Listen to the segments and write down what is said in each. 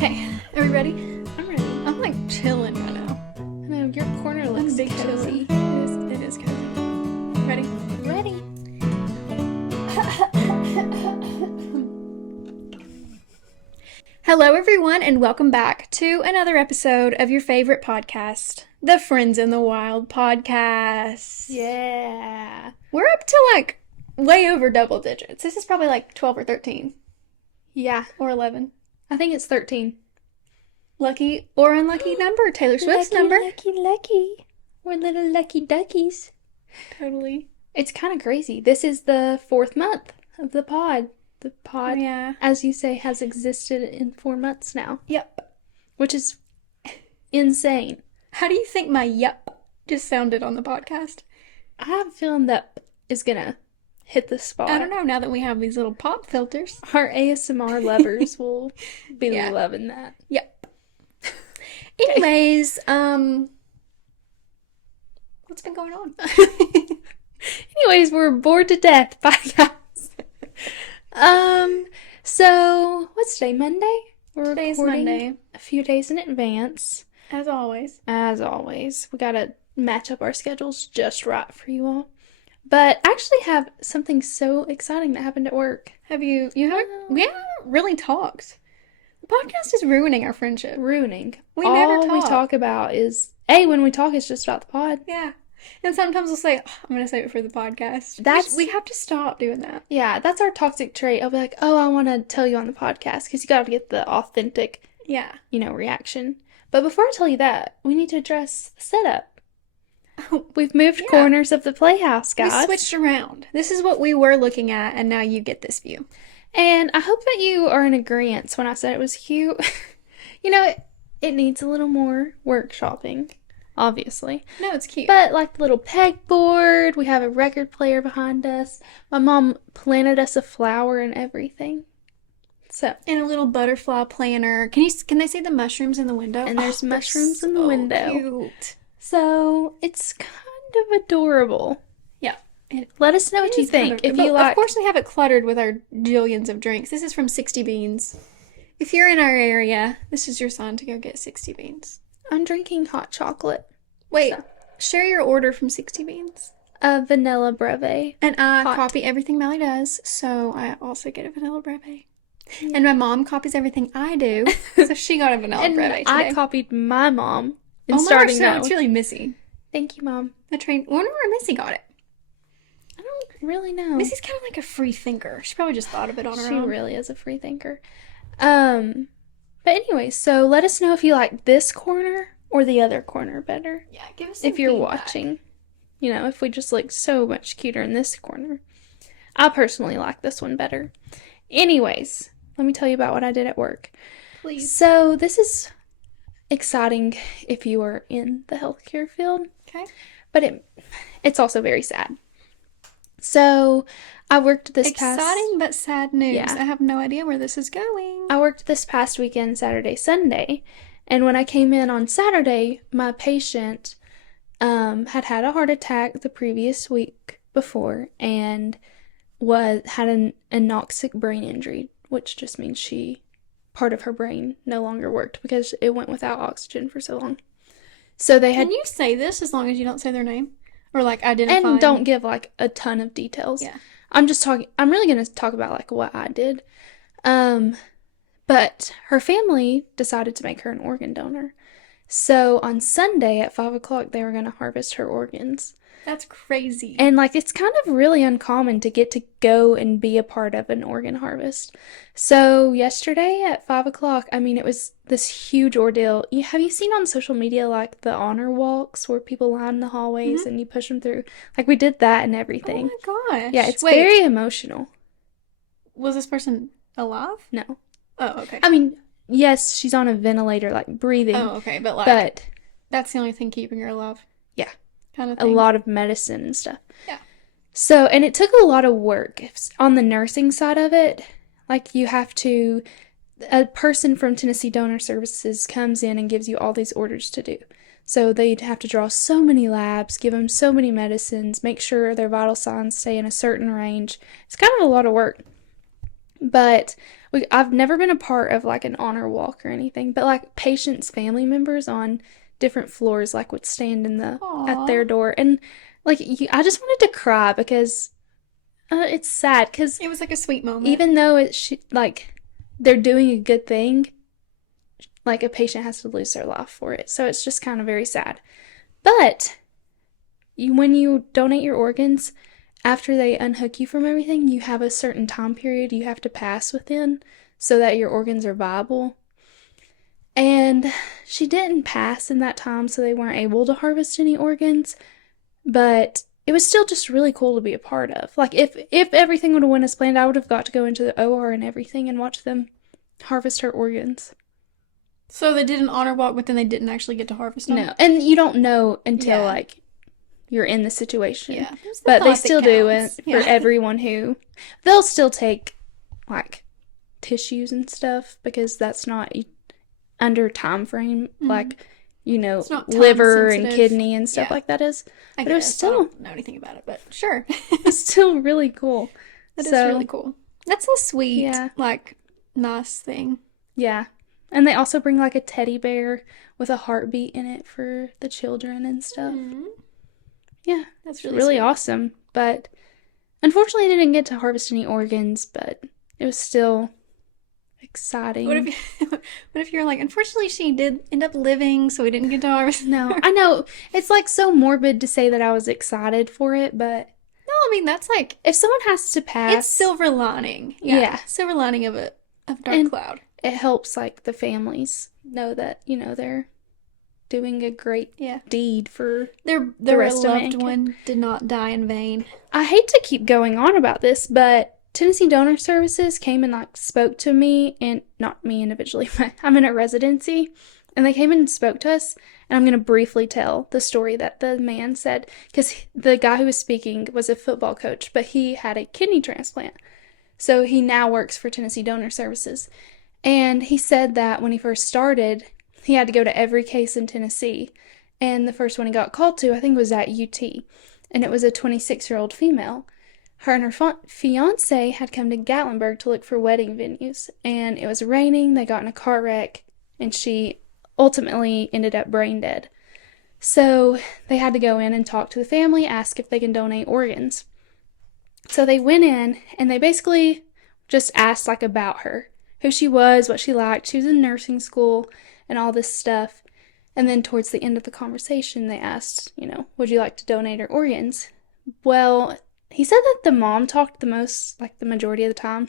Okay, are we ready? I'm ready. I'm like chilling right now. I know, your corner looks big cozy. It is cozy. Ready? Ready. Hello, everyone, and welcome back to another episode of your favorite podcast, the Friends in the Wild podcast. Yeah. We're up to like way over double digits. This is probably like 12 or 13 Yeah. or 11. I think it's 13. Lucky or unlucky number, Taylor Swift's number. Lucky. We're little lucky duckies. Totally. It's kind of crazy. This is the 4th month of the pod. The pod, Yeah. as you say, has existed in 4 months now, Yep. which is insane. How do you think my yup just sounded on the podcast? I have a feeling that is gonna hit the spot. I don't know, now that we have these little pop filters. Our ASMR lovers will be Yeah. loving that. Yep. Anyways, what's been going on? Anyways, we're bored to death. Bye, guys. So what's today? Monday? We're Today's recording Monday. a few days in advance. As always. As always, we gotta match up our schedules just right for you all. But I actually have something so exciting that happened at work. You haven't, we haven't really talked. The podcast is ruining our friendship. Ruining. We never All we talk. talk about is, when we talk, it's just about the pod. Yeah. And sometimes we'll say, "Oh, I'm going to save it for the podcast." That's- We have to stop doing that. Yeah, that's our toxic trait. I'll be like, I want to tell you on the podcast, because you gotta get the authentic, Yeah. reaction. But before I tell you that, we need to address the setup. Oh, We've moved Yeah. corners of the playhouse, we guys. switched around. This is what we were looking at, and now you get this view. And I hope that you are in agreement when I said it was cute. It needs a little more workshopping, obviously. No, it's cute. But like the little pegboard, we have a record player behind us. My mom planted us a flower and everything. So, And a little butterfly planner. Can they see the mushrooms in the window? And there's they're mushrooms in the so window. Cute. so it's kind of adorable. Yeah. Let us know what you It's kind think. of- If but you like, Of course, we have it cluttered with our jillions of drinks. This is from 60 Beans. If you're in our area, this is your sign to go get 60 Beans. I'm drinking hot chocolate, Wait, So- share your order from 60 Beans. a vanilla breve. And I Hot. copy everything Melly does, so I also get a vanilla breve. And my mom copies everything I do, so she got a vanilla And breve today. I copied my mom in Oh my starting gosh, so that. it's really Missy. Thank you, Mom. I wonder where Missy got it. I don't really know. Missy's kind of like a free thinker. She probably just thought of it on her She own. really is a free thinker. But anyway, so let us know if you like this corner or the other corner better. Yeah, give us some If you're feedback. watching. If we just look so much cuter in this corner. I personally like this one better. Anyways, let me tell you about what I did at work. Please. So this is exciting if you are in the healthcare field, Okay. but it's also very sad. So I worked this Exciting but sad news. Yeah. I have no idea where this is going. I worked this past weekend, Saturday, Sunday, and when I came in on Saturday, my patient had a heart attack the previous week before and had an anoxic brain injury, which just means part of her brain no longer worked because it went without oxygen for so long. So they had Can you say this as long as you don't say their name? Or like identify? and don't give like a ton of details. Yeah. I'm really going to talk about like what I did. But her family decided to make her an organ donor. So on Sunday at 5 o'clock, they were going to harvest her organs. That's crazy. And like, it's kind of really uncommon to get to go and be a part of an organ harvest. So yesterday at 5 o'clock, it was this huge ordeal. Have you seen on social media like the honor walks where people line the hallways and you push them through? Like we did that and everything. Oh my gosh. Yeah, it's Wait, very emotional. was this person alive? No. Oh, okay. Yes, she's on a ventilator, like breathing, Oh, okay. But like, but that's the only thing keeping her alive. Yeah. Kind of a thing. lot of medicine and stuff. Yeah. So, and it took a lot of work on the nursing side of it. Like a person from Tennessee Donor Services comes in and gives you all these orders to do. So they'd have to draw so many labs, give them so many medicines, make sure their vital signs stay in a certain range. It's kind of a lot of work. But I've never been a part of like an honor walk or anything, but like patients' family members on different floors like would stand in the at their Aw. door, and like I just wanted to cry because it's sad because It was like a sweet moment. even though like they're doing a good thing, like a patient has to lose their life for it, so it's just kind of very sad. But when you donate your organs, after they unhook you from everything, you have a certain time period you have to pass within so that your organs are viable. And she didn't pass in that time, so they weren't able to harvest any organs. But it was still just really cool to be a part of. Like if everything would have went as planned, I would have got to go into the OR and everything and watch them harvest her organs. So they did an honor walk, but then they didn't actually get to harvest them? No, and you don't know until Yeah. like you're in the situation. Yeah. There's the But they thought that still do it counts. for Yeah. everyone who they'll still take like tissues and stuff because that's not under time frame like It's not time liver and sensitive. kidney and stuff Yeah. like that is. I But it was guess. I still don't know anything about it, but sure. it's still really cool. That is So, really cool. That's a sweet, Yeah. like, nice thing. Yeah. And they also bring like a teddy bear with a heartbeat in it for the children and stuff. Yeah. That's Really, really sweet. awesome. But unfortunately, I didn't get to harvest any organs, but it was still exciting. What if you're like, unfortunately, she did end up living, so we didn't get to harvest No, her. I know it's like so morbid to say that I was excited for it, but No, I mean that's like if someone has to pass, it's silver lining. Yeah. Silver lining of a dark And- cloud. it helps like the families know that, they're doing a great Yeah, deed for their rest of loved mankind. one did not die in vain. I hate to keep going on about this, but Tennessee Donor Services came and like spoke to me, and not me individually, but I'm in a residency, and they came and spoke to us, and I'm going to briefly tell the story that the man said, because the guy who was speaking was a football coach, but he had a kidney transplant. So he now works for Tennessee Donor Services. And he said that when he first started, he had to go to every case in Tennessee. And the first one he got called to, I think, was at UT. And it was a 26-year-old female. Her and her fiance had come to Gatlinburg to look for wedding venues. And it was raining, they got in a car wreck, and she ultimately ended up brain dead. So they had to go in and talk to the family, ask if they can donate organs. So they went in, and they basically just asked like about her. Who she was, what she liked. She was in nursing school and all this stuff. And then towards the end of the conversation, they asked, would you like to donate her organs? Well, he said that the mom talked the most, like the majority of the time.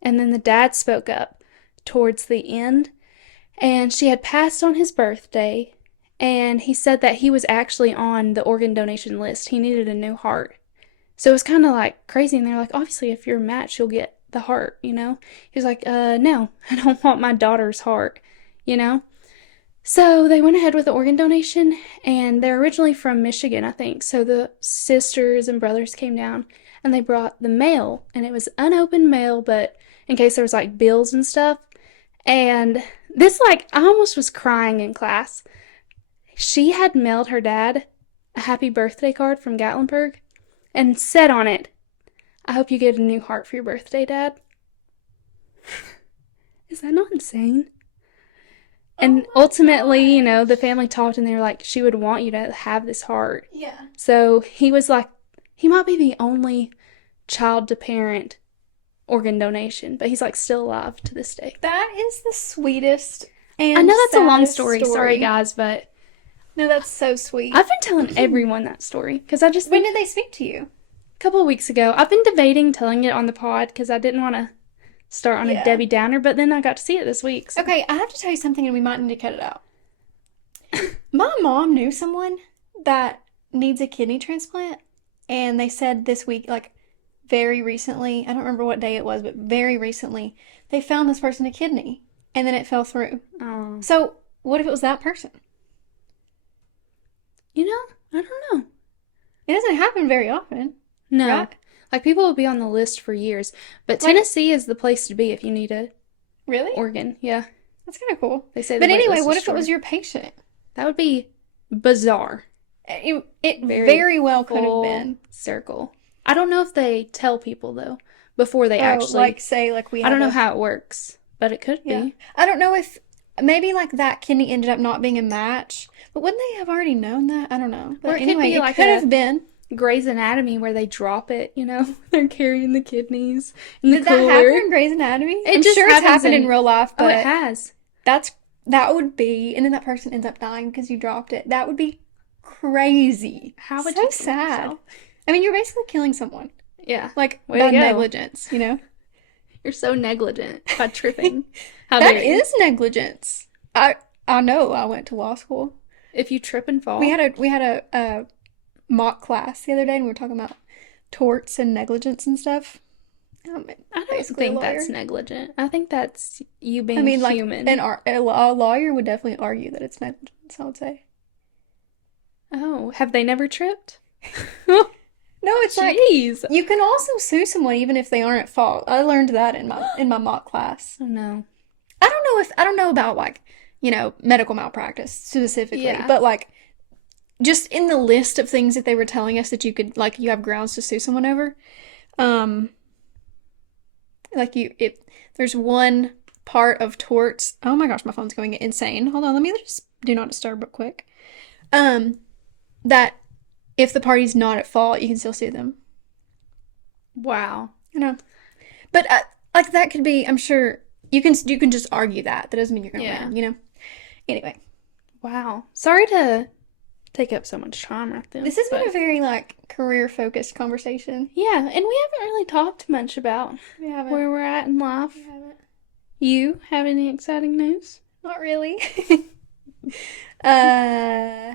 And then the dad spoke up towards the end. And she had passed on his birthday. And he said that he was actually on the organ donation list. He needed a new heart. So it was kind of like crazy. And they're like, obviously, if you're a match, you'll get the heart, He was like, no, I don't want my daughter's heart, So they went ahead with the organ donation, and they're originally from Michigan, I think. So the sisters and brothers came down, and they brought the mail, and it was unopened mail, but in case there was like bills and stuff. And this, like, I almost was crying in class. She had mailed her dad a happy birthday card from Gatlinburg and said on it, I hope you get a new heart for your birthday, Dad. Is that not insane? And ultimately, the family talked and they were like, she would want you to have this heart. Yeah. So he was like, he might be the only child to parent organ donation, but he's like still alive to this day. That is the sweetest and I know that's a long saddest story. Sorry, guys, but No, that's so sweet. I've been telling everyone that story because I just When think did they speak to you? a couple of weeks ago, I've been debating telling it on the pod because I didn't want to start on Yeah. a Debbie Downer, but then I got to see it this week. So. Okay, I have to tell you something and we might need to cut it out. My mom knew someone that needs a kidney transplant, and they said this week, like very recently, I don't remember what day it was, but very recently, they found this person a kidney and then it fell through. Oh. So, what if it was that person? I don't know. It doesn't happen very often. No. Right? Like, people will be on the list for years. But Like- Tennessee is the place to be if you need a Really? organ. Yeah. That's kind of cool. They say the But wait anyway, list what is if it was short. your patient? That would be bizarre. It Very very well could have Full been. circle. I don't know if they tell people, though. before they actually. like say like we I don't know have how it works, but it could yeah. be. I don't know if maybe like that kidney ended up not being a match, but wouldn't they have already known that? I don't know. But Or it could anyway, be it like could a have been. Grey's Anatomy where they drop it, you know? They're carrying the kidneys in the Did that cooler. happen in Grey's Anatomy? It I'm just sure it's happens happened in in- real life, Oh, it but has. that would be, and then that person ends up dying because you dropped it. That would be crazy. How would So you kill sad. yourself? I mean, you're basically killing someone. Yeah. Like Way to bad go. negligence, you know? You're so negligent by tripping. How That dare you? is negligence. I know. I went to law school. If you trip and fall. We had a mock class the other day, and we were talking about torts and negligence and stuff. I don't basically a think that's lawyer. negligent. I think that's you being I mean, like human. a lawyer would definitely argue that it's negligence. I would say. Oh, have they never tripped? No, it's like Jeez. you can also sue someone even if they aren't at fault. I learned that in my mock class. Oh no. I don't know about like, medical malpractice specifically, Yeah. but like just in the list of things that they were telling us that you could like you have grounds to sue someone over. Like if there's one part of torts. Oh my gosh, my phone's going insane. Hold on, let me just do not disturb real quick. That if the party's not at fault, you can still sue them. Wow. But like that could be. I'm sure you can just argue that. That doesn't mean you're gonna Yeah. win. Anyway, Wow. Sorry to take up so much time right there. this has been but- a very like career focused conversation. Yeah, and we haven't really talked much about We haven't. where we're at in life. We haven't. You have any exciting news? Not really. uh,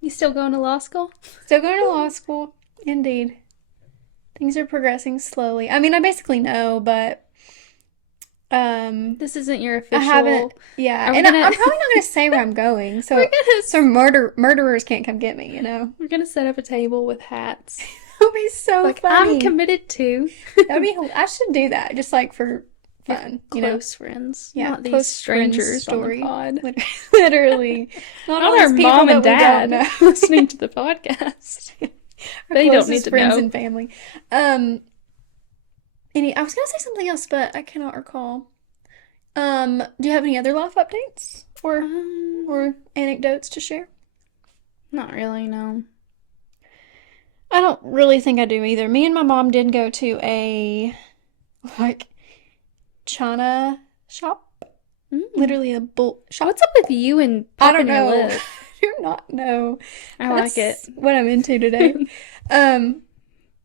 You still going to law school? Still going to law school. Indeed. Things are progressing slowly. I mean, I basically know, but This isn't your I official. haven't. Yeah, Are we and gonna- I'm probably not going to say where I'm going, so We're gonna so murderers can't come get me. we're gonna set up a table with hats. That would be so Like funny. I'm committed to That'd be. I should do that just like for fun. close friends, Yeah, not these close friends strangers on story. the pod. Literally, Not all our these people mom that and we don't dad know. listening to the podcast. Our They don't closest need to friends know. and family. I was gonna say something else, but I cannot recall. Do you have any other life updates or anecdotes to share? Not really, no. I don't really think I do either. Me and my mom did go to a like China shop, literally a bull shop. What's up with you and I don't popping your know. lip? I do not know. I like it. That's what I'm into today.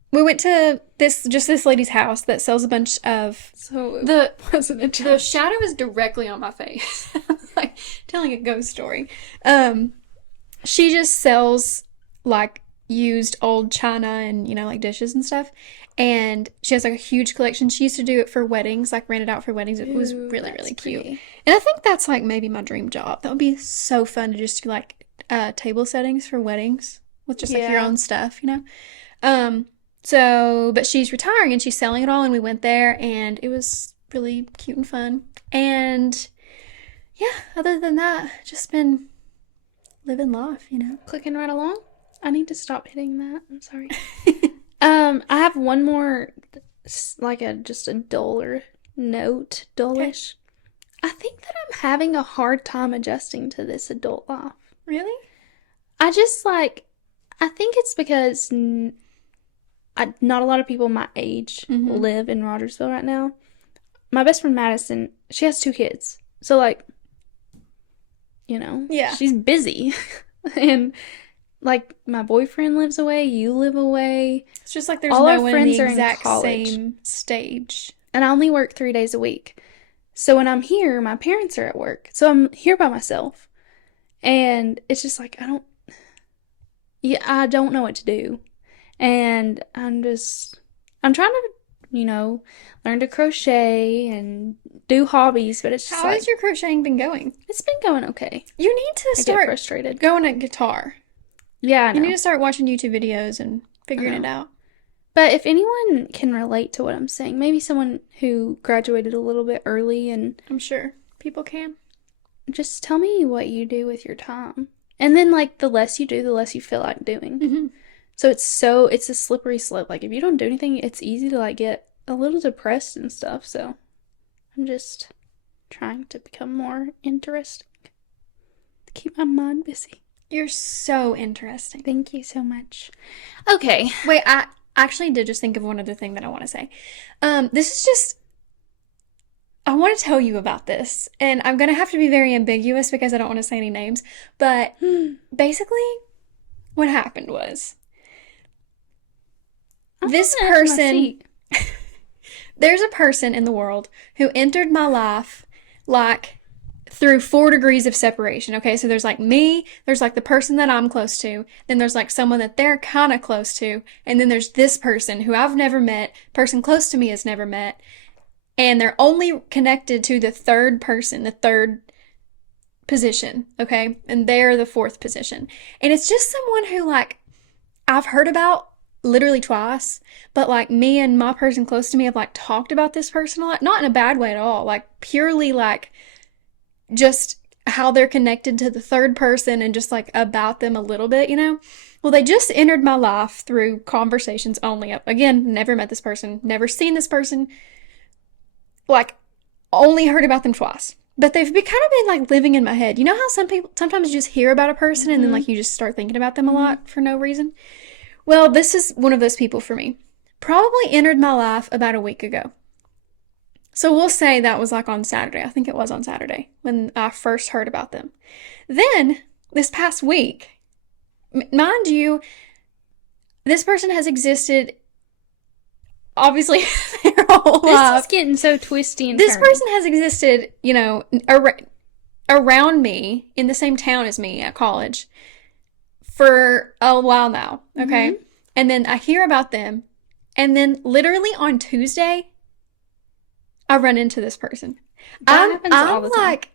We went to this lady's house that sells a bunch of So the wasn't a the shadow is directly on my face. Like telling a ghost story. She just sells like used old china and like dishes and stuff. And she has like a huge collection. She used to do it for weddings, like rent it out for weddings. It was Ooh, really, that's really cute. pretty. And I think that's like maybe my dream job. That would be so fun to just do like table settings for weddings with just like your Yeah. own stuff, but she's retiring and she's selling it all, and we went there and it was really cute and fun. And yeah, other than that, just been living life, Clicking right along. I need to stop hitting that. I'm sorry. I have one more, like just a duller note, dullish. I think that I'm having a hard time adjusting to this adult life. Really? I just I think it's because not a lot of people my age Mhm. live in Rogersville right now. My best friend Madison, she has 2 kids. So Yeah. she's busy. And my boyfriend lives away, you live away, It's just like there's All no our one friends in are the in exact college. same stage. and I only work 3 days a week. So when I'm here, my parents are at work. So I'm here by myself. And it's just like I don't know what to do. And I'm trying to, learn to crochet and do hobbies, but it's just How has your crocheting been going? it's been going okay. You need to I get start frustrated. going at guitar. Yeah, I You know. need to start watching YouTube videos and figuring I it know. out. But if anyone can relate to what I'm saying, maybe someone who graduated a little bit early, and I'm sure people can. just tell me what you do with your time. And then the less you do, the less you feel like doing. Mm-hmm. So it's a slippery slope. Like if you don't do anything, it's easy to get a little depressed and stuff, so I'm just trying to become more interesting. To keep my mind busy. You're so interesting. Thank you so much. Okay. Wait, I actually did just think of one other thing that I want to say. This is just, I want to tell you about this, and I'm going to have to be very ambiguous because I don't want to say any names, but basically what happened was this person, there's a person in the world who entered my life like through 4 degrees of separation. Okay, so there's like me, there's like the person that I'm close to, then there's like someone that they're kind of close to, and then there's this person who I've never met, person close to me has never met, and they're only connected to the third person, the third position, okay? And they're the 4th position. And it's just someone who like I've heard about literally twice, but like me and my person close to me have like talked about this person a lot, not in a bad way at all, like purely like just how they're connected to the third person and just like about them a little bit, you know? Well, they just entered my life through conversations only. Again, never met this person, never seen this person, like only heard about them twice. But they've kind of been like living in my head. You know how some people, sometimes you just hear about a person and then like you just start thinking about them a lot for no reason? Well, this is one of those people for me. Probably entered my life about a week ago. So we'll say that was like on Saturday. I think it was on Saturday when I first heard about them. Then, this past week, mind you, this person has existed, obviously, their whole life. This is getting so twisty and This turny. person has existed, you know, around me, in the same town as me at college, for a while now, okay? Mm-hmm. And then I hear about them, and then literally on Tuesday, I run into this person. That happens all the time. Like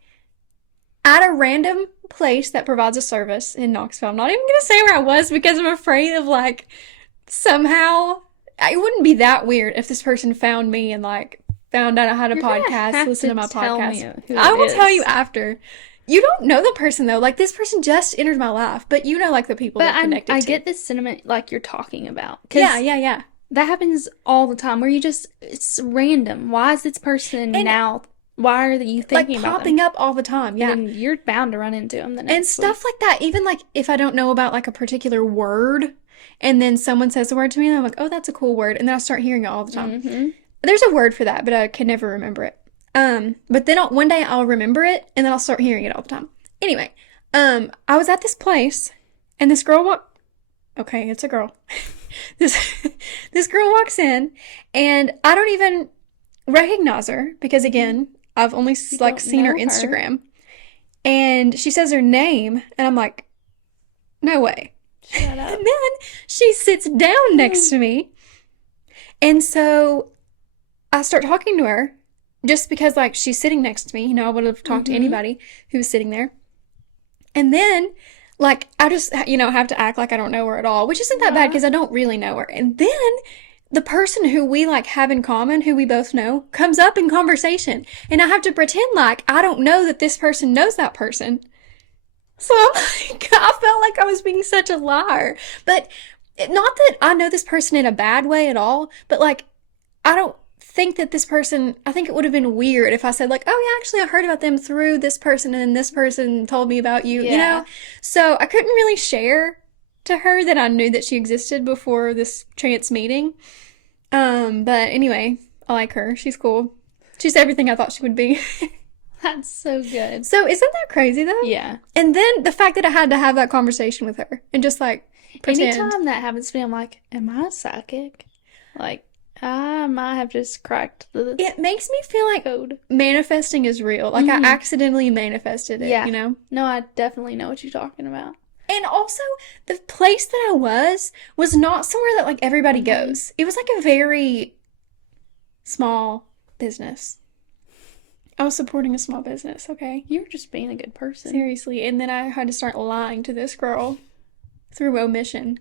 at a random place that provides a service in Knoxville. I'm not even going to say where I was because I'm afraid of like somehow it wouldn't be that weird if this person found me and like found out I had a podcast, listen to my podcast. I will tell you after. You don't know the person though. Like this person just entered my life, but you know like the people that connected to. I get this sentiment like you're talking about. Yeah. That happens all the time where it's random. Why is this person now? Why are you thinking about them? Popping up all the time, yeah. And you're bound to run into them the next and stuff like that. Even like if I don't know about like a particular word and then someone says the word to me and I'm like, oh, that's a cool word. And then I start hearing it all the time. Mm-hmm. There's a word for that, but I can never remember it. But then one day I'll remember it and then I'll start hearing it all the time. Anyway, I was at this place and this girl okay, it's a girl. This girl walks in and I don't even recognize her because again, I've only like seen her Instagram. And she says her name and I'm like, no way. Shut up. And then she sits down next to me. And so I start talking to her just because like she's sitting next to me. You know, I would have talked to anybody who was sitting there. And then like, I just, you know, have to act like I don't know her at all, which isn't that bad because I don't really know her. And then the person who we like have in common, who we both know, comes up in conversation. And I have to pretend like I don't know that this person knows that person. So I'm like, I felt like I was being such a liar. But not that I know this person in a bad way at all, but like, I don't think that this person, I think it would have been weird if I said like, oh yeah, actually I heard about them through this person and then this person told me about you, you know? So I couldn't really share to her that I knew that she existed before this chance meeting. But anyway, I like her. She's cool. She's everything I thought she would be. That's so good. So isn't that crazy though? Yeah. And then the fact that I had to have that conversation with her and just like pretend. Anytime that happens to me, I'm like, am I psychic? Like, I might have just cracked the It makes me feel like code. Manifesting is real. Like I accidentally manifested it, you know? No, I definitely know what you're talking about. And also, the place that I was not somewhere that like everybody goes. It was like a very small business. I was supporting a small business, okay? You were just being a good person. Seriously. And then I had to start lying to this girl through omission.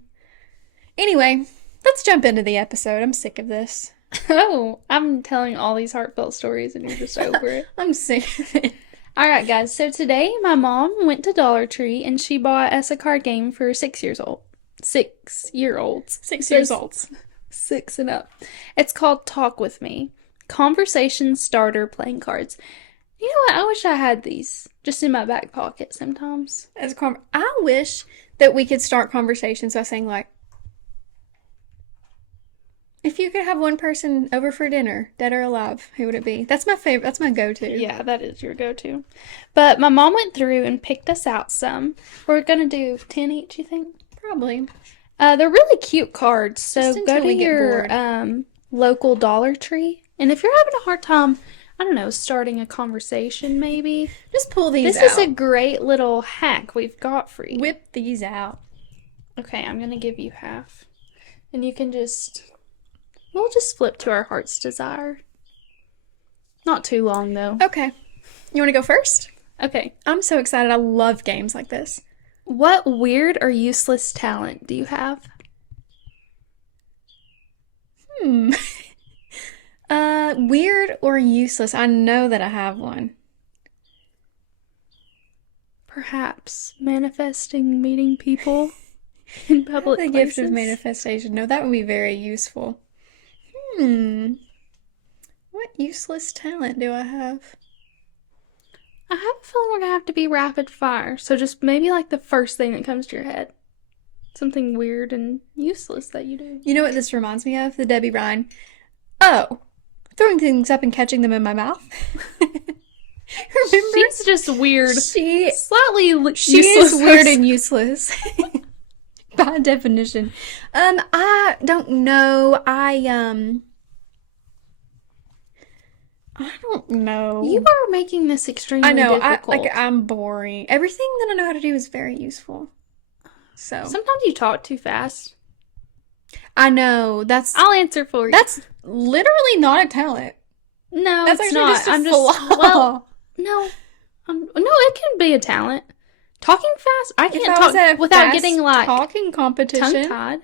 Anyway, let's jump into the episode. I'm sick of this. Oh, I'm telling all these heartfelt stories and you're just over it. I'm sick of it. All right, guys. So today my mom went to Dollar Tree and she bought us a card game for 6 years old. 6 year olds. 6 years olds. 6 and up. It's called Talk With Me. Conversation starter playing cards. You know what? I wish I had these just in my back pocket sometimes. I wish that we could start conversations by saying like, if you could have one person over for dinner, dead or alive, who would it be? That's my favorite. That's my go-to. Yeah, that is your go-to. But my mom went through and picked us out some. We're gonna do 10 each, you think? Probably. They're really cute cards. So Just go until to we get your bored. local Dollar Tree, and if you're having a hard time, I don't know, starting a conversation maybe, Just pull these this is a out. great little hack we've got for you. Whip these out. Okay, I'm gonna give you half, and you can we'll just flip to our heart's desire. Not too long though. Okay. You want to go first? Okay. I'm so excited. I love games like this. What weird or useless talent do you have? Weird or useless? I know that I have one. Perhaps manifesting meeting people in public The places. gift of manifestation. No, that would be very useful. What useless talent do I have? I have a feeling we're gonna have to be rapid fire, so just maybe like the first thing that comes to your head. Something weird and useless that you do. You know what this reminds me of? The Debbie Ryan. Oh, throwing things up and catching them in my mouth. Remember? She's just weird. She Slightly is useless. weird and useless. By definition. I don't know. I don't know. You are making this extremely I know. difficult. I'm boring. Everything that I know how to do is very useful. So Sometimes you talk too fast. I know I'll answer for you. that's literally not a talent. No, That's it's actually not. just a I'm flaw. just well, no, no, it can be a talent. Talking fast, I If can't I was talk at a without fast getting like talking competition, tongue-tied.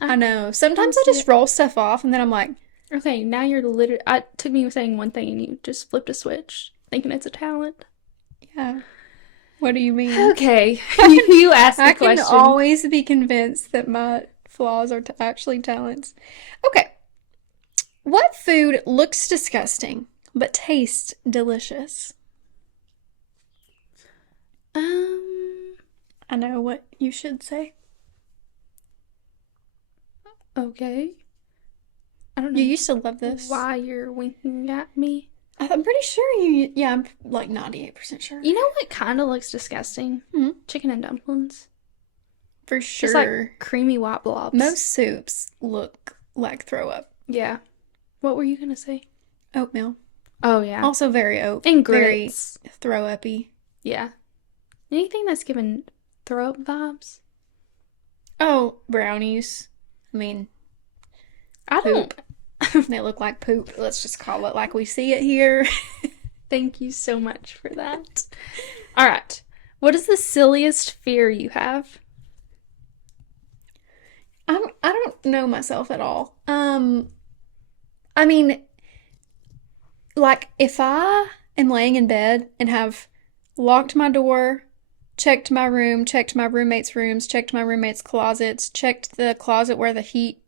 I know. Sometimes I just roll stuff off and then I'm like, Okay, now you're literally. It took me saying one thing and you just flipped a switch, thinking it's a talent. yeah. What do you mean? Okay, you asked the I can question. always be convinced that my flaws are actually talents. Okay. What food looks disgusting but tastes delicious? I know what you should say. Okay. I don't know You used to love this. why you're winking at me. I'm pretty sure you. Yeah, I'm like 98% sure. You know what kind of looks disgusting? Hmm? Chicken and dumplings. For Just like sure. creamy white blobs. Most soups look like throw up. Yeah. What were you gonna say? Oatmeal. Oh yeah. Also very oat. And Very grits. throw uppy. Yeah. Anything that's given throw up vibes. Oh, brownies. I mean, I don't. they look like poop. Let's just call it like we see it here. Thank you so much for that. All right. What is the silliest fear you have? I don't know myself at all. I mean, like if I am laying in bed and have locked my door, checked my room, checked my roommate's rooms, checked my roommate's closets, checked the closet where the heat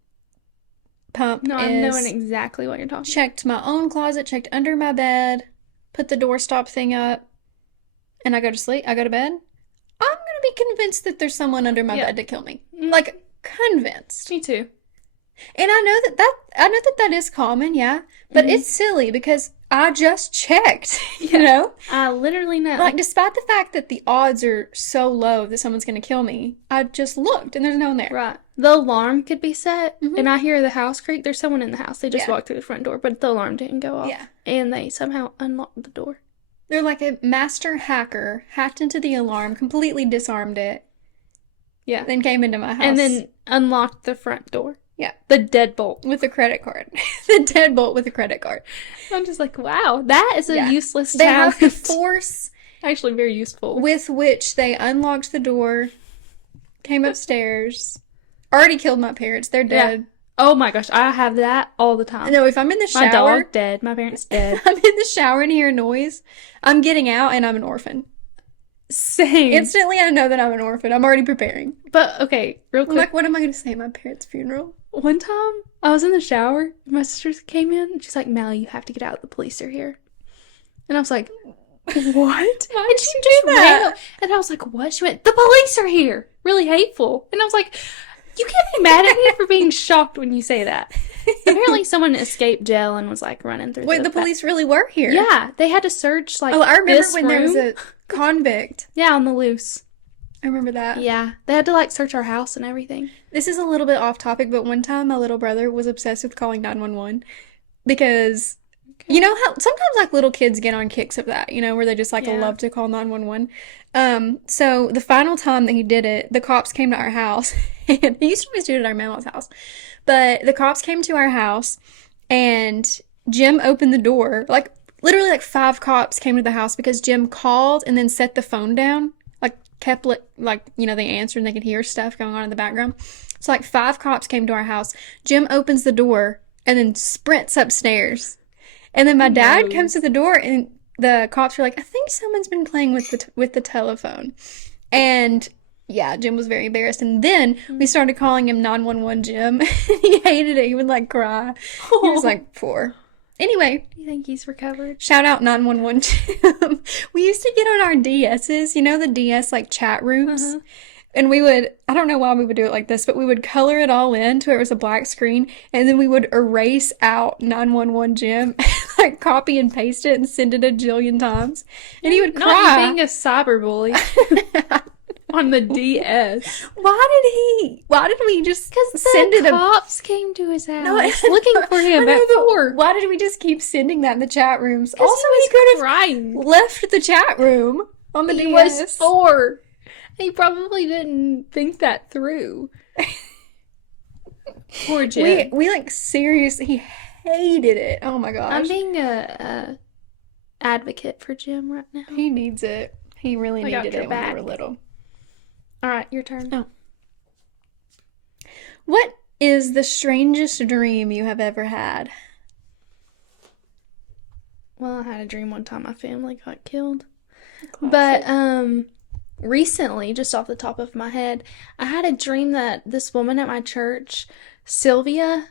pump No, I'm knowing is, exactly what you're talking about. checked my own closet, checked under my bed, put the doorstop thing up, and I go to sleep, I go to bed, I'm gonna be convinced that there's someone under my Yeah. bed to kill me. Like, convinced. Me too. And I know that is common, yeah, but it's silly because I just checked, you know? I literally know. Like, despite the fact that the odds are so low that someone's gonna kill me, I just looked and there's no one there. Right. The alarm could be set, and I hear the house creak. There's someone in the house. They just Yeah. walked through the front door, but the alarm didn't go off. Yeah. And they somehow unlocked the door. They're like a master hacker, hacked into the alarm, completely disarmed it, Yeah. then came into my house. And then unlocked the front door. Yeah. The deadbolt. With a credit card. The deadbolt with a credit card. I'm just like, wow, that is a Yeah. useless They talent. have the force Actually, very useful. with which they unlocked the door, came upstairs, already killed my parents. They're Yeah. dead. Oh my gosh, I have that all the time. No, if I'm in the My shower, dog dead. My parents dead. I'm in the shower and hear a noise, I'm getting out and I'm an orphan. Same. Instantly, I know that I'm an orphan. I'm already preparing. But okay, real I'm quick. like, what am I going to say at my parents' funeral? One time, I was in the shower. My sister came in. And she's like, "Mal, you have to get out. The police are here." And I was like, "What? Why And did she you just do that? ran up- And I was like, "What?" She went, "The police are here." Really hateful. And I was like, "You can't be mad at me for being shocked when you say that." Apparently, someone escaped jail and was like running through. Wait, the police really were here? Yeah, they had to search like. Oh, I remember this when there was room. a convict. Yeah, on the loose. I remember that. Yeah, they had to like search our house and everything. This is a little bit off topic, but one time my little brother was obsessed with calling 911 because you know how sometimes like little kids get on kicks of that, where they just like Yeah. love to call 911. So the final time that he did it, the cops came to our house, and he used to always do it at our mama's house. But the cops came to our house, and Jim opened the door. Like literally, like 5 cops came to the house because Jim called and then set the phone down. Like kept they answered and they could hear stuff going on in the background. So like 5 cops came to our house. Jim opens the door and then sprints upstairs. And then my dad No. comes to the door and the cops were like, "I think someone's been playing with the telephone." And yeah, Jim was very embarrassed. And then we started calling him 911 Jim. He hated it. He would like cry. He was like 4. Anyway, "Do you think he's recovered?" shout out 911 Jim. We used to get on our DSs, the DS like chat rooms. Uh-huh. And we would, I don't know why we would do it like this, but we would color it all in to where it was a black screen, and then we would erase out 911 Jim, like copy and paste it and send it a jillion times. And he would Not you cry. being a cyberbully on the DS. Why did we just send The it cops came to his house No, looking for him I know, at but 4. why did we just keep sending that in the chat rooms? Also, Also, he he could have crying. left the chat room on the He DS. was 4. He probably didn't think that through. Poor Jim. We like seriously, he hated it. Oh my I'm gosh. being a advocate for Jim right now. He needs it. He really I got needed your it when we back. were little. All right, your turn. Oh. What is the strangest dream you have ever had? Well, I had a dream one time my family got killed. But recently, just off the top of my head, I had a dream that this woman at my church, Sylvia,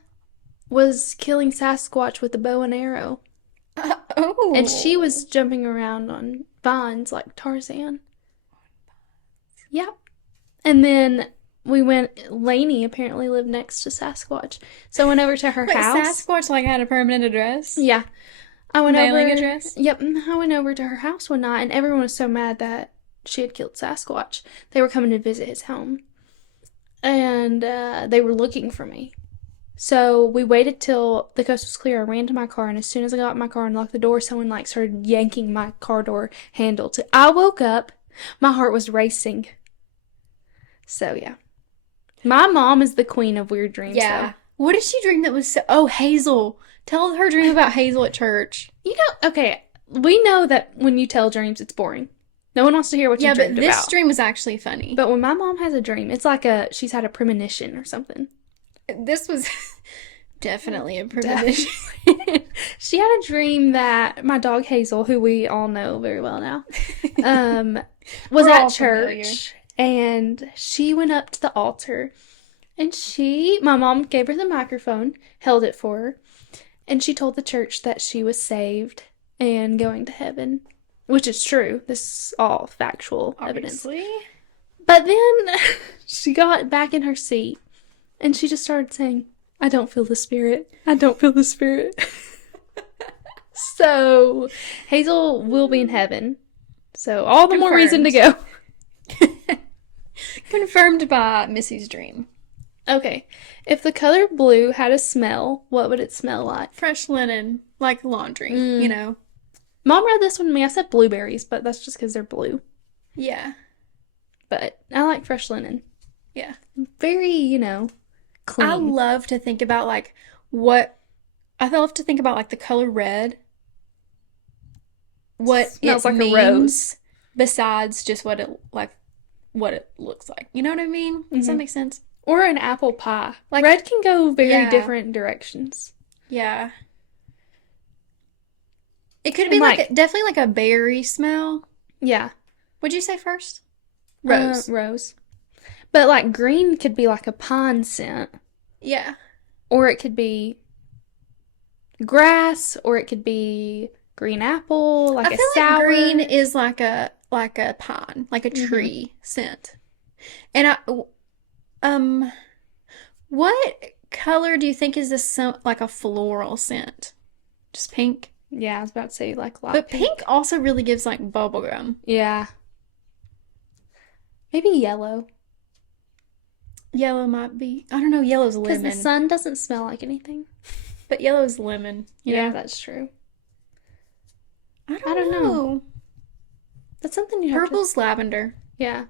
was killing Sasquatch with a bow and arrow. Oh. And she was jumping around on vines like Tarzan. Yep. And then Lainey apparently lived next to Sasquatch. So I went over to her Wait, house. Sasquatch like had a permanent address? Yeah. I went Mailing over. address? Yep. I went over to her house one night, and everyone was so mad that she had killed Sasquatch. They were coming to visit his home. And they were looking for me. So we waited till the coast was clear. I ran to my car, and as soon as I got in my car and locked the door, someone like started yanking my car door handle. I woke up, my heart was racing. So yeah, my mom is the queen of weird dreams. Yeah. What did she dream that was so... Oh, Hazel. Tell her dream about Hazel at church. though. Okay, we know that when you tell dreams, it's boring. No one wants to hear what you Yeah, but dreamed this about. dream was actually funny. But when my mom has a dream, it's like she's had a premonition or something. This was definitely a premonition. She had a dream that my dog Hazel, who we all know very well now, was We're at all church, and she went up to the altar, and my mom gave her the microphone, held it for her, and she told the church that she was saved and going to heaven, which is true. This is all factual evidence. Obviously. But then she got back in her seat, and she just started saying, "I don't feel the spirit. I don't feel the spirit." So, Hazel will be in heaven. So, all the more reason to go. Confirmed by Missy's dream. Okay. If the color blue had a smell, what would it smell like? Fresh linen, like laundry, Mom read this one to me. I said blueberries, but that's just because they're blue. Yeah. But I like fresh linen. Yeah. Very, clean. I love to think about like what I love to think about like the color red. What Smells it like a means rose. besides just what it looks like. You know what I mean? Does that Mhm. make sense? Or an apple pie. Like- Red can go very Yeah. different directions. Yeah. It could And be like- definitely like a berry smell. Yeah. What'd you say first? Rose. Rose. But like green could be like a pine scent. Yeah. Or it could be grass, or it could be green apple, I like a feel like sour. green is like a pine, like a tree scent. And what color do you think is this like a floral scent? Just pink? Yeah, I was about to say like light But pink also really gives like bubblegum. Yeah. Maybe yellow. Yellow might be. I don't know. Yellow's Because lemon. the sun doesn't smell like anything. But yellow's lemon. You Yeah, know? that's true. I I don't don't know. know. That's something you have to... Purple's lavender. Yeah.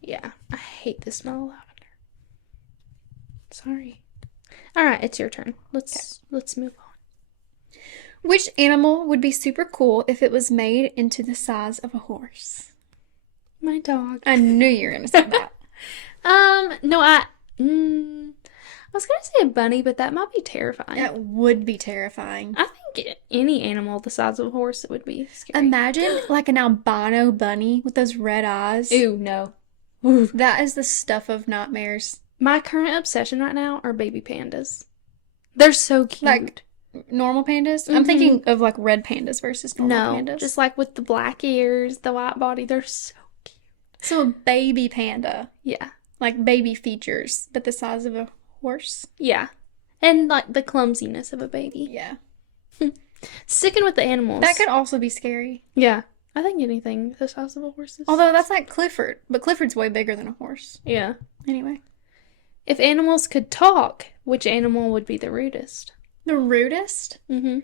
Yeah. I hate the smell of lavender. Sorry. All right, it's your turn. Let's move on. Which animal would be super cool if it was made into the size of a horse? My dog. I knew you were going to say that. No, I was gonna say a bunny, but that might be terrifying. That would be terrifying. I think any animal the size of a horse would be scary. Imagine like an albino bunny with those red eyes. Ew, no. That is the stuff of nightmares. My current obsession right now are baby pandas. They're so cute. Like normal pandas? I'm thinking of like red pandas versus normal no, pandas. just like with the black ears, the white body. They're so cute. So a baby panda. Yeah. Like baby features, but the size of a horse. Yeah. And like the clumsiness of a baby. Yeah. Sticking with the animals. That could also be scary. Yeah. I think anything the size of a horse is. Although that's like Clifford, but Clifford's way bigger than a horse. Yeah. Anyway. If animals could talk, which animal would be the rudest? The rudest? Mm-hmm.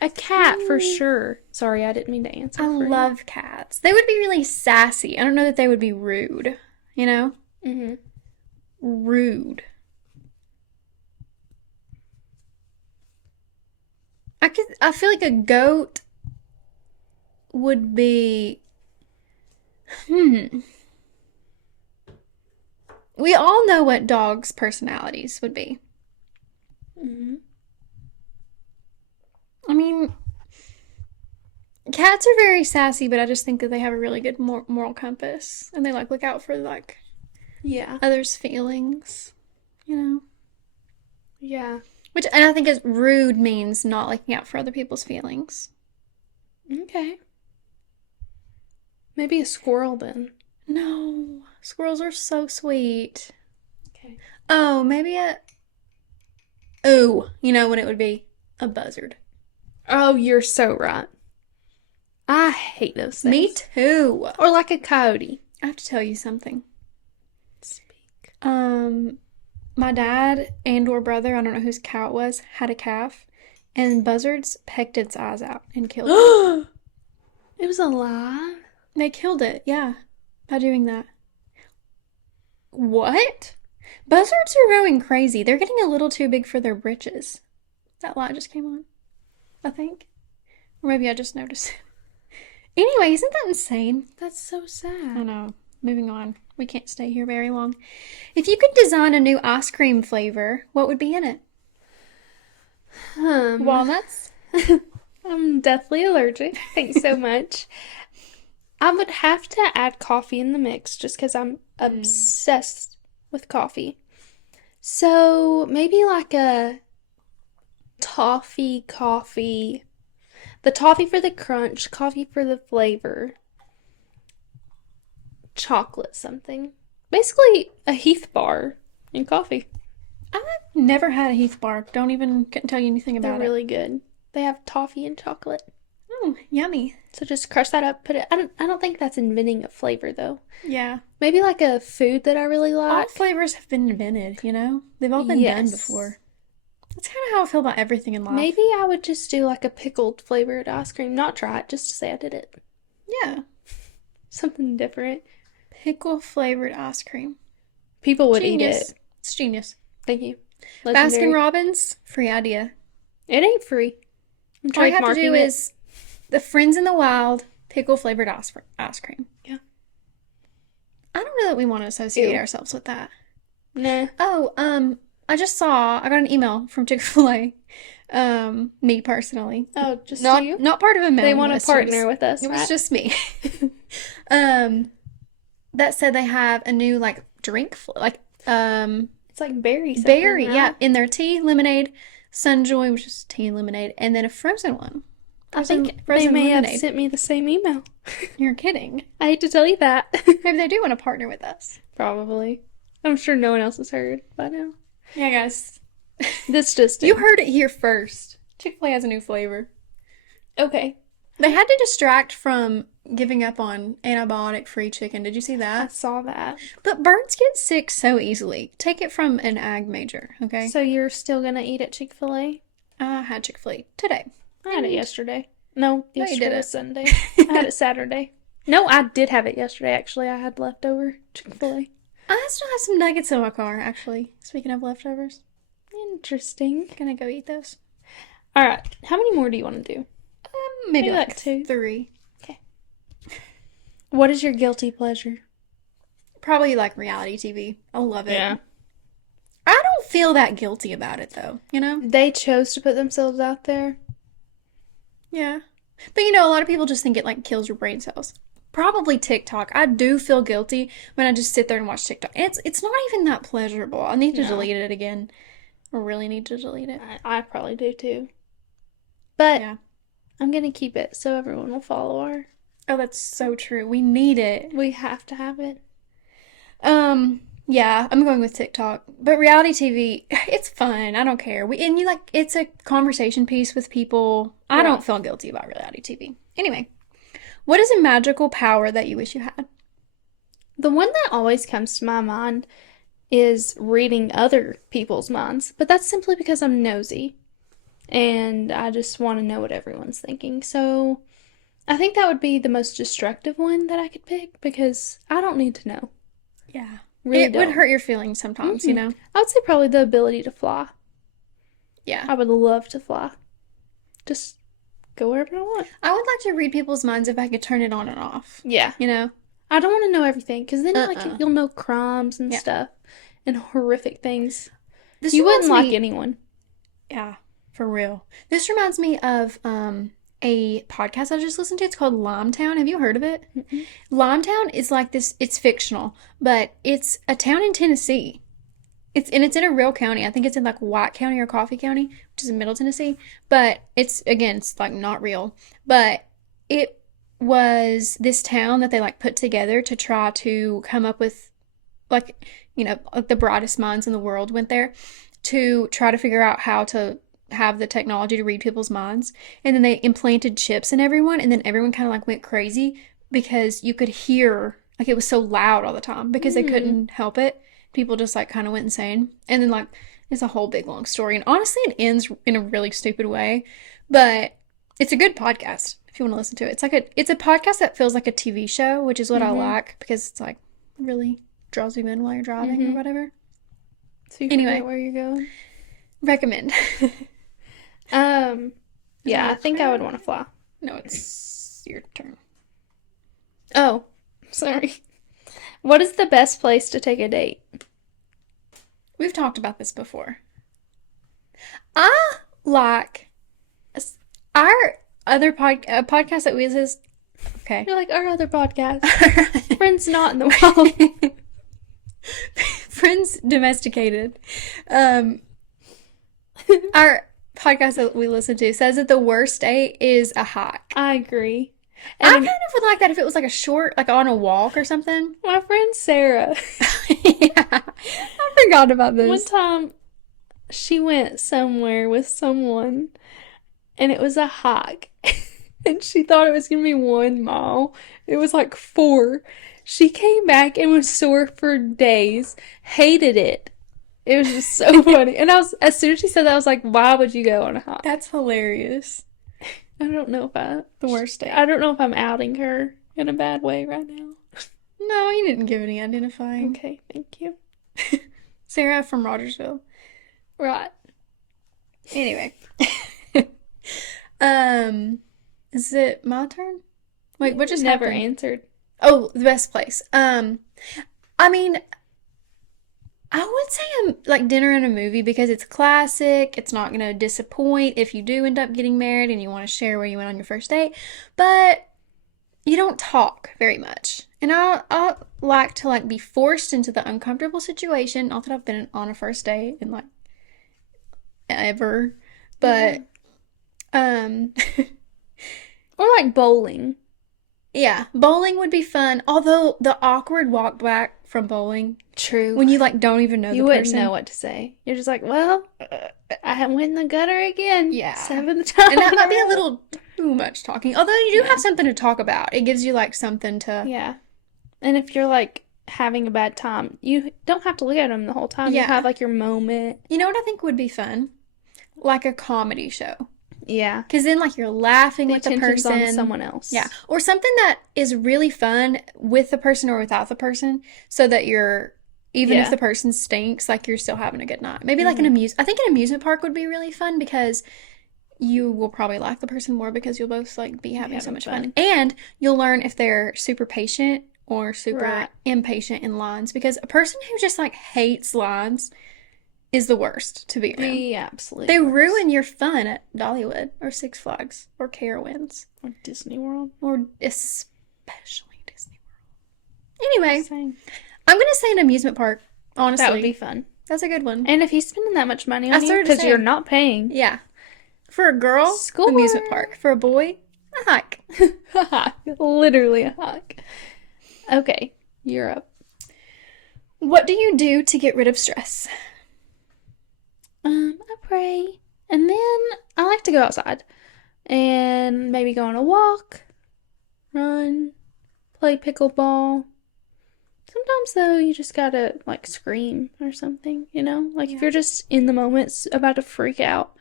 A cat for sure. Sorry, I didn't mean to answer. I for you. love cats. They would be really sassy. I don't know that they would be rude. You know? Mm-hmm. Rude. I feel like a goat would be we all know what dogs' personalities would be. Mm-hmm. I mean, cats are very sassy, but I just think that they have a really good moral compass and they like look out for like Yeah. others' feelings, you know? Yeah. Which, and I think is rude means not looking out for other people's feelings. Okay. Maybe a squirrel then. No, squirrels are so sweet. Okay. Oh, maybe ooh, you know what it would be? A buzzard. Oh, you're so right. I hate those things. Me too. Or like a coyote. I have to tell you something. Speak. My dad and or brother, I don't know whose cow it was, had a calf, and buzzards pecked its eyes out and killed it. It was alive? They killed it, yeah, by doing that. What? Buzzards are going crazy. They're getting a little too big for their britches. That light just came on, I think. Or maybe I just noticed it. Anyway, isn't that insane? That's so I sad. know. Moving on. We can't stay here very long. If you could design a new ice cream flavor, what would be in it? Walnuts? I'm deathly allergic. Thanks so much. I would have to add coffee in the mix just because I'm obsessed with coffee. So maybe like a toffee coffee. The toffee for the crunch, coffee for the flavor. Chocolate something. Basically a Heath bar and coffee. I've never had a Heath bar. Couldn't tell you anything They're about it. really good. They have toffee and chocolate. Oh, yummy. So just crush that up, put it. I don't think that's inventing a flavor though. Yeah. Maybe like a food that I really All like. flavors have been invented, you know? They've all been done Yes. before. That's kind of how I feel about everything in life. Maybe I would just do like a pickled flavored ice cream. Not try it, just to say I did it. Yeah. Something different. Pickle flavored ice cream. People would eat Genius. it. It's genius. Thank you. Baskin Legendary. Robbins, free idea. It ain't free. I'm All you have to trademarking do it. is the Friends in the Wild pickle flavored ice cream. Yeah. I don't know that we want to associate Ew. ourselves with that. Nah. Oh, I got an email from Chick-fil-A. Me personally. Oh, just Not you? not part of a mailing They want to list. partner with us, It was right? just me. That said they have a new like drink It's like berry something, berry, right? yeah, in their tea, lemonade, Sunjoy, which is tea and lemonade, and then a frozen one. I think they Frozen may have lemonade. sent me the same email. You're kidding. I hate to tell you that. Maybe they do want to partner with us. Probably. I'm sure no one else has heard by now. Yeah, guys. This just You heard it here first. Chick-fil-A has a new flavor. Okay. They had to distract from giving up on antibiotic-free chicken. Did you see I that? saw that. But birds get sick so easily. Take it from an ag major, okay? So you're still gonna eat at Chick-fil-A? I had Chick-fil-A today. I had it yesterday. No, you yesterday didn't. was Sunday. I had it Saturday. No, I did have it yesterday, actually. I had leftover Chick-fil-A. I still have some nuggets in my car, actually. Speaking of leftovers. Interesting. Gonna go eat those. All right. How many more do you want to do? Maybe Maybe like like 2. 3. What is your guilty pleasure? Probably like reality TV. I love it. Yeah. I don't feel that guilty about it though, you know? They chose to put themselves out there. Yeah. But you know, a lot of people just think it like kills your brain cells. Probably TikTok. I do feel guilty when I just sit there and watch TikTok. And it's not even that pleasurable. I need to No. delete it again. I really need to delete it. I probably do too. But Yeah. I'm gonna keep it so everyone will follow our. Oh, that's so true. We need it. We have to have it. Yeah, I'm going with TikTok. But reality TV, it's fun. I don't care. And you like it's a conversation piece with people. I Right. don't feel guilty about reality TV. Anyway, what is a magical power that you wish you had? The one that always comes to my mind is reading other people's minds, but that's simply because I'm nosy and I just want to know what everyone's thinking. So I think that would be the most destructive one that I could pick because I don't need to know. Yeah. Really It would don't. hurt your feelings sometimes, you Mhm. know? I would say probably the ability to fly. Yeah. I would love to fly. Just go wherever I want. I would like to read people's minds if I could turn it on and off, Yeah. you know? I don't want to know everything because then Uh-uh. you'll know crimes and Yeah. stuff and horrific things. This You wouldn't reminds like me, anyone. yeah, for real. This reminds me of a podcast I just listened to. It's called Limetown. Have you heard of it? Mm-mm. Limetown is like this, it's fictional, but it's a town in Tennessee. It's in a real county. I think it's in like White County or Coffee County, which is in Middle Tennessee. But it's like not real. But it was this town that they like put together to try to come up with like, like the brightest minds in the world went there to try to figure out how to have the technology to read people's minds. And then they implanted chips in everyone, and then everyone kind of like went crazy because you could hear, like it was so loud all the time because they couldn't help it. People just like kind of went insane. And then like it's a whole big long story. And honestly, it ends in a really stupid way, but it's a good podcast if you want to listen to it. It's a podcast that feels like a TV show, which is what I like because it's like really draws you in while you're driving or whatever. So you Anyway. forget where you're going. Recommend. Yeah, I your think I would turn? want to fly. No, it's your turn. Oh, sorry. What is the best place to take a date? We've talked about this before. I like our other podcast that we listen. Okay. You're like our other podcast. Friends Not in the Wild. Friends Domesticated. Our podcast that we listen to says that the worst date is a hike. I agree. I kind And of would like that if it was like a short, like on a walk or something. my friend Sarah, Yeah. I forgot about one this. time she went somewhere with someone and it was a hike. And she thought it was going to be 1 mile. It was like 4. She came back and was sore for days. Hated it. It was just so funny. And as soon as she said that, I was like, why would you go on a hike? That's hilarious. I don't know if The worst date. I don't know if I'm outing her in a bad way right now. No, you didn't give any identifying. Okay, thank you. Sarah from Rogersville. Right. Anyway. Is it my turn? Wait, what just Never happened? answered. Oh, the best place. I mean, I would say like dinner and a movie because it's classic. It's not gonna disappoint if you do end up getting married and you want to share where you went on your first date. But you don't talk very much. And I like to like be forced into the uncomfortable situation. Not that I've been on a first date in like ever, but um Or like bowling. yeah, bowling would be fun. Although the awkward walk back from bowling True. when you like don't even know You the wouldn't person. know what to say. You're just like, well, I went in the gutter again. Yeah. 7th time. And that in might be a row. little too much talking. Although you do Yeah. have something to talk about. It gives you like something to Yeah. And if you're like having a bad time, you don't have to look at them the whole time. You Yeah. have like your moment. You know what I think would be fun? Like a comedy show. Yeah. Because then like you're laughing The with the attention's person. on someone else. Yeah. Or something that is really fun with the person or without the person so that you're, even if Yeah. the person stinks, like you're still having a good night. Maybe like Mhm. I think an amusement park would be really fun because you will probably like the person more because you'll both like be having so having much fun. fun. And you'll learn if they're super patient or super Right. impatient in lines because a person who just like hates lines is the worst to be around. The absolute They worst. ruin your fun at Dollywood or Six Flags or Carowinds Or Disney World. or especially Disney World. Anyway, Same. I'm gonna say an amusement park. Honestly, That would be fun. that's a good one. And if he's spending that much money I on you, started to because say- you're not paying. Yeah, for a girl, Score. amusement park. For a boy, a hike. Literally a hug. Okay, you're up. What do you do to get rid of stress? I pray. And then I like to go outside and maybe go on a walk, run, play pickleball. Sometimes though you just gotta like scream or something, you know? Like if Yeah. you're just in the moment about to freak out,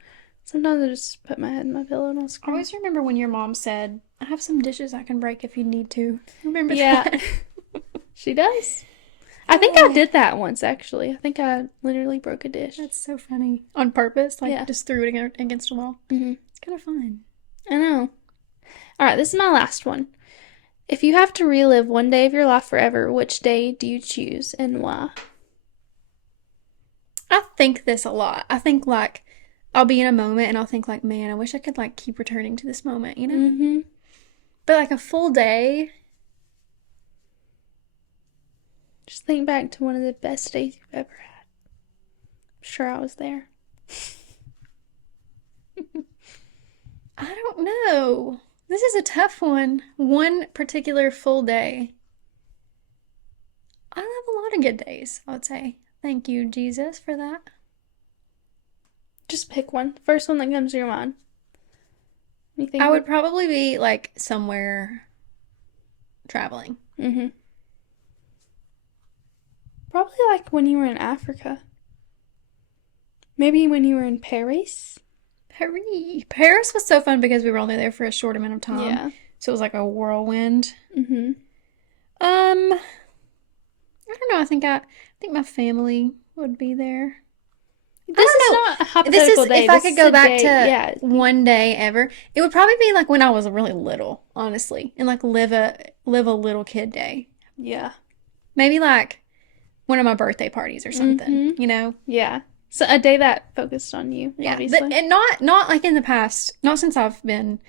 sometimes I just put my head in my pillow and I'll I scream. always remember when your mom said, "I have some dishes I can break if you need to." Remember Yeah. that? She does. I think I did that once actually. I think I literally broke a dish. That's so funny. On purpose, like Yeah. just threw it against a wall. Mhm. It's kind of fun. I know. All right, this is my last one. If you have to relive one day of your life forever, which day do you choose and why? I think this a lot. I think like I'll be in a moment and I'll think like, man, I wish I could like keep returning to this moment, you know? Mm-hmm. But like a full day, Just think back to one of the best days you've ever had. I'm sure I was there. I don't know. This is a tough one. One particular full day. I have a lot of good days, I would say. Thank you, Jesus, for that. Just pick one. First one that comes to your mind. Anything? I would probably be like somewhere traveling. Mm-hmm. Probably like when you were in Africa. Maybe when you were in Paris. Paris was so fun because we were only there for a short amount of time. Yeah. So it was like a whirlwind. Mm-hmm. I don't know. I think my family would be there. This don't is know. not a This hypothetical is day. if I This could is go a back day- to yeah. one day ever. It would probably be like when I was really little, honestly, and like live a little kid day. Yeah. Maybe like one of my birthday parties or something. Mhm. You know? Yeah. So a day that focused on you, Yeah. obviously. And not like in the past. Not since I've been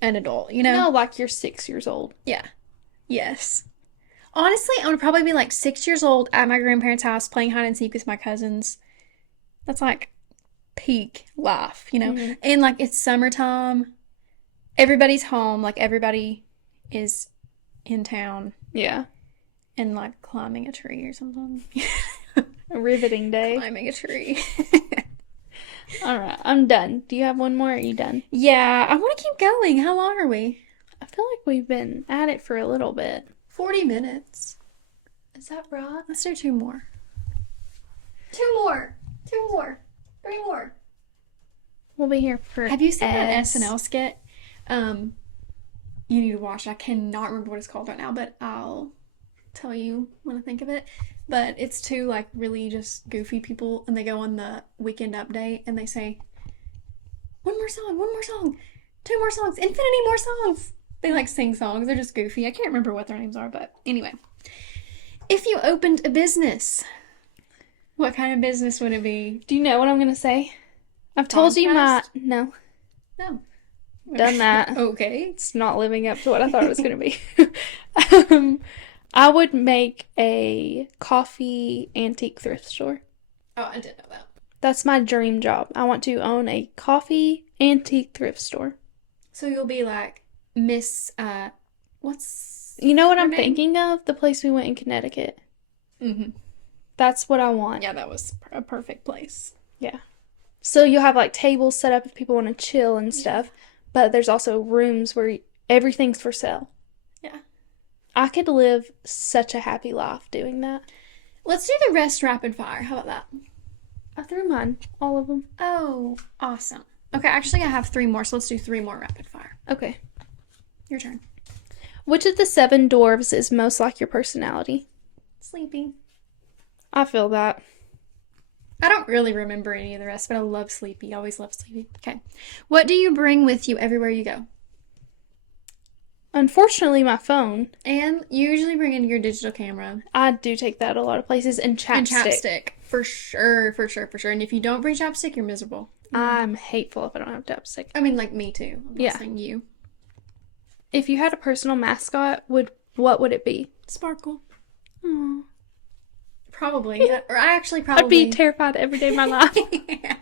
an adult. You know? No, like you're 6 years old. Yeah. Yes. Honestly, I would probably be like 6 years old at my grandparents' house playing hide and seek with my cousins. That's like peak life, you know? Mhm. And like it's summertime. Everybody's home. Like everybody is in town Yeah. and like climbing a tree or something. A riveting day. Climbing a tree. All right, I'm done. Do you have one more? Or are you done? Yeah, I want to keep going. How long are we? I feel like we've been at it for a little bit. 40 minutes. Is that right? Let's do two more. Two more. 3 more. We'll be here for. Have you seen that S. SNL skit? You need to watch it. I cannot remember what it's called right now, but I'll tell you when I think of it. But it's two like really just goofy people, and they go on the Weekend Update, and they say, one more song, 2 more songs, infinity more songs. They like sing songs. They're just goofy. I can't remember what their names are, but anyway. If you opened a business, what kind of business would it be? Do you know what I'm gonna say? I've told you my Podcast? no. No. done that. Okay. It's not living up to what I thought it was going to be. I would make a coffee antique thrift store. Oh, I didn't know that. That's my dream job. I want to own a coffee antique thrift store. So you'll be like Miss, what's You know what her I'm name? thinking of? The place we went in Connecticut. Mm-hmm. That's what I want. Yeah, that was a perfect place. So you'll have like tables set up if people want to chill and stuff, but there's also rooms where everything's for sale. Yeah. I could live such a happy life doing that. Let's do the rest rapid fire. How about that? I threw mine, all of them. Oh, awesome. Okay, actually, I have 3 more, so let's do 3 more rapid fire. Okay. Your turn. Which of the 7 dwarves is most like your personality? Sleepy. I feel that. I don't really remember any of the rest, but I love Sleepy. I always love Sleepy. Okay. What do you bring with you everywhere you go? Unfortunately, my phone. And you usually bring in your digital camera. I do take that a lot of places. And chapstick. And chapstick. For sure, for sure, for sure. And if you don't bring chapstick, you're miserable. I'm hateful if I don't have chapstick. I mean, like me too. I'm Yeah. not saying you. If you had a personal mascot, what would it be? Sparkle. Aww. Probably. Or I actually I'd probably... be terrified every day of my life. Yeah.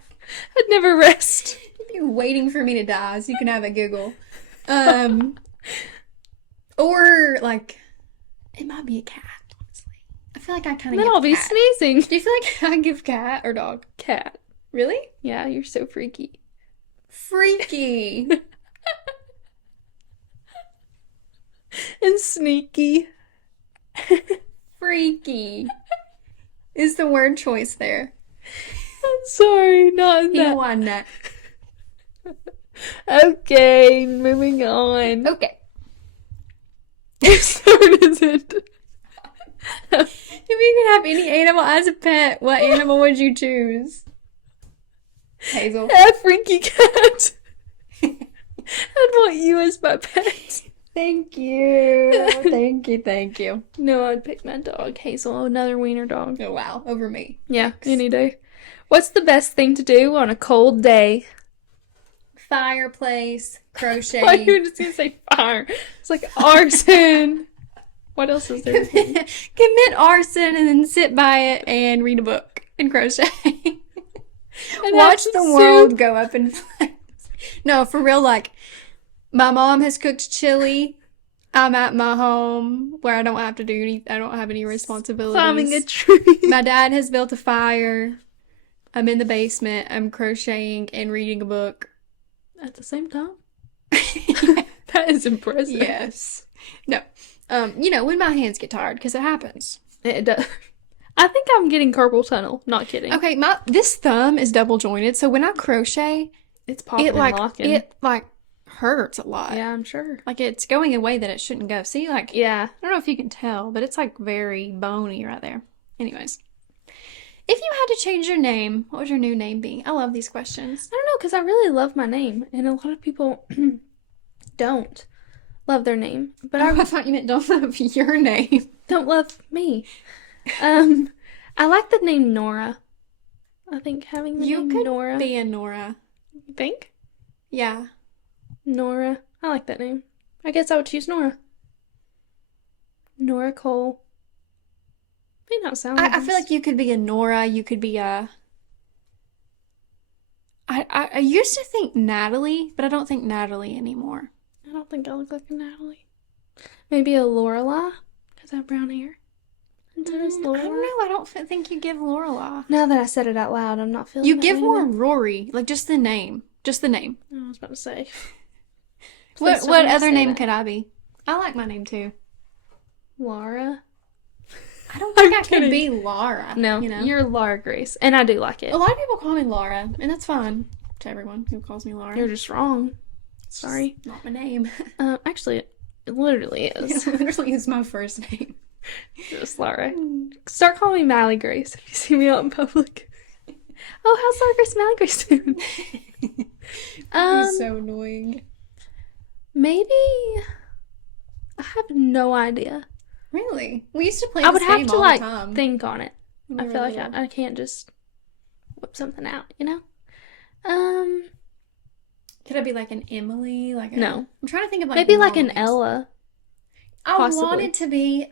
I'd never rest. You're waiting for me to die so you can have a Google. Or, like, it might be a cat, honestly. I feel like I kind of Then give I'll be cat. sneezing. Do you feel like I give cat or dog? Cat. Really? Yeah, you're so freaky. Freaky. And sneaky. Freaky is the word choice there. I'm sorry, not in You that. won that. Okay, moving on. Okay. Whose turn is it? If you could have any animal as a pet, what animal would you choose? Hazel. A freaky cat. I'd want you as my pet. Thank you. Thank you. Thank you. No, I'd pick my dog, Hazel, another wiener dog. Oh, wow. Over me. Yeah, any day. What's the best thing to do on a cold day? Fireplace, crochet. Why are you just gonna say fire? It's like arson. What else is there? Commit arson and then sit by it and read a book and crochet. And Watch have the some world soup. go up in flames. No, for real, like, my mom has cooked chili. I'm at my home where I don't have to do I don't have any responsibilities. Climbing a tree. My dad has built a fire. I'm in the basement. I'm crocheting and reading a book. At the same time? That is impressive. Yes. No. When my hands get tired, because it happens. It does. I think I'm getting carpal tunnel. Not kidding. Okay, this thumb is double jointed, so when I crochet, It's popping it and like locking. hurts a lot. Yeah, I'm sure. Like it's going a way that it shouldn't go. See, like Yeah. I don't know if you can tell, but it's like very bony right there. Anyways, if you had to change your name, what would your new name be? I love these questions. I don't know, because I really love my name, and a lot of people don't love their name. But I I thought you meant don't love your name. don't love me. I like the name Nora. I think having the You name could Nora. be a Nora. You think? Yeah. Nora. I like that name. I guess I would choose Nora. Nora Cole. May not sound I nice. feel like you could be a Nora. You could be a. I used to think Natalie, but I don't think Natalie anymore. I don't think I look like a Natalie. Maybe a Lorelai, because I have brown hair. And so does I don't Lorelai. know. I don't think you give Lorelai. Now that I said it out loud, I'm not feeling You that give way more anymore. Rory, like just the name. Just the name. I was about to say. What Please don't what make me other say name that. could I be? I like my name too. Laura? I don't think I'm I could kidding. be Laura. No, you know. you're Laura Grace, and I do like it. A lot of people call me Laura, and that's fine to everyone who calls me Laura. You're just wrong. It's Sorry. just not my name. Actually, it literally It is literally is my first name. just Laura. Start calling me Mally Grace if you see me out in public. Oh, how's Laura Grace Mally Grace doing? It's so annoying. Maybe I have no idea. Really? We used to play I this would have game to all like the time. think on it. when I we feel were like little. I can't just whip something out, you know? Could I be like an Emily? Like No. I'm trying to think of like Maybe like mom an names. Ella. I possibly. wanted to be.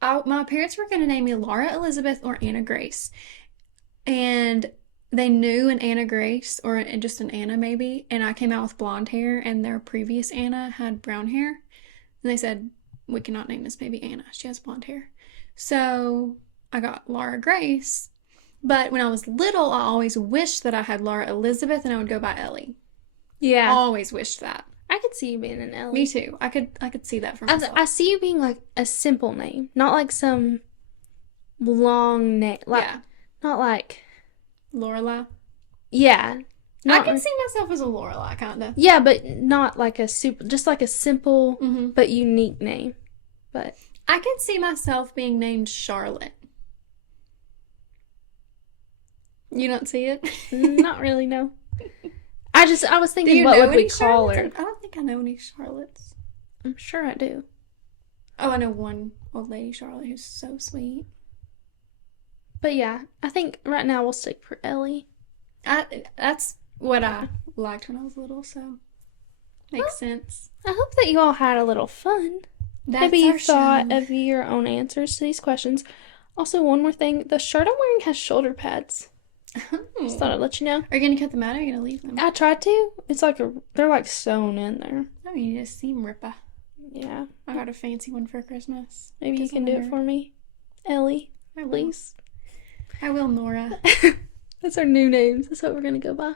My parents were going to name me Laura Elizabeth or Anna Grace, and they knew an Anna Grace or just an Anna maybe, and I came out with blonde hair, and their previous Anna had brown hair, and they said we cannot name this baby Anna. She has blonde hair, so I got Laura Grace. But when I was little, I always wished that I had Laura Elizabeth, and I would go by Ellie. Yeah. Always wished that. I could see you being an Ellie. Me too. I could see that for myself. I see you being like a simple name, not like some long name. Like, yeah, not like, Lorelai. yeah. I Not can like- see myself as a Lorelai, kind of. Yeah, but not like a super, just like a simple Mm-hmm. but unique name. But I could see myself being named Charlotte. You don't see it? not really, no. I was Do thinking, you what know would we any call Charlottes? her? I don't think I know any Charlottes. I'm sure I do. Oh, I know one old lady Charlotte who's so sweet. But yeah, I think right now we'll stick for Ellie. That's what I liked when I was little, so makes sense. I hope that you all had a little fun. That's Maybe you our thought show. of your own answers to these questions. Also, one more thing. The shirt I'm wearing has shoulder pads. Just thought I'd let you know. Are you gonna cut them out or are you gonna leave them? I tried to. It's like they're like sewn in there. Oh, you just seem ripper. Yeah. I got a fancy one for Christmas. Maybe you can do it for me. Ellie, I will. please. I will, Nora. That's our new names. That's what we're going to go by.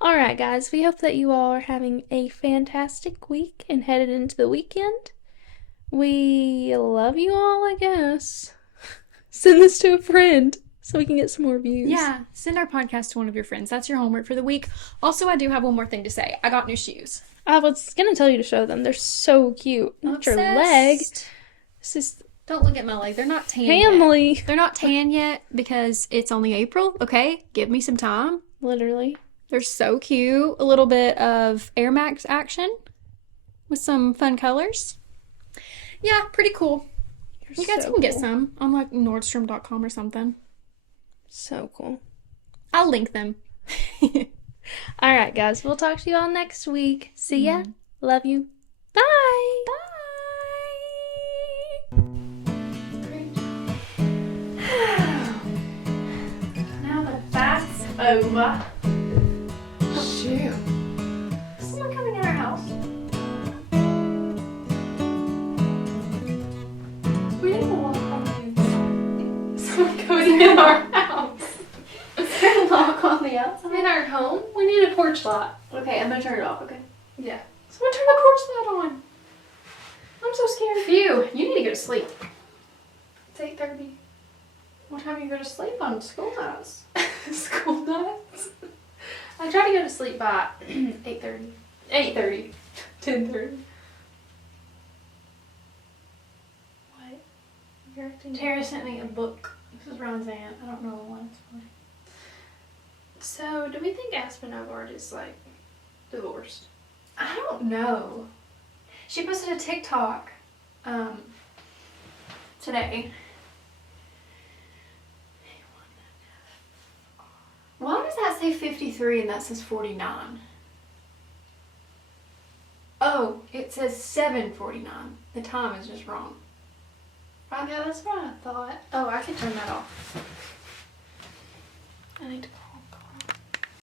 All right, guys. We hope that you all are having a fantastic week and headed into the weekend. We love you all, I guess. Send this to a friend so we can get some more views. Yeah, send our podcast to one of your friends. That's your homework for the week. Also, I do have one more thing to say. I got new shoes. I was going to tell you to show them. They're so cute. Not your leg. This is Don't look at my leg. They're not tan yet. family. They're not tan yet because it's only April. Okay, give me some time. Literally. They're so cute. A little bit of Air Max action with some fun colors. Yeah, pretty cool. You guys so can get cool. some on like Nordstrom.com or something. So cool. I'll link them. All right, guys. We'll talk to you all next week. See ya. Love you. Bye. Now that that's over. Shoot. Is someone coming in our house? We need to walk on the Someone coming in our house. Is there a lock on the outside? In our home, we need a porch light. Okay, I'm gonna turn it off, okay? Yeah. Someone turn the porch light on. I'm so scared. Phew, you need to go to sleep. It's 8:30. What time do you go to sleep on school nights? School nights. I try to go to sleep by 8:30. 8:30. 10:30. What? You're acting. Tara sent me a book. This is Ron's aunt. I don't know the one. It's funny. So, do we think Aspen Ovard is like divorced? I don't know. She posted a TikTok today. Why does that say 53 and that says 49? Oh, it says 7:49. The time is just wrong. Yeah, that's what I thought. Oh, I could turn that off. I need to call.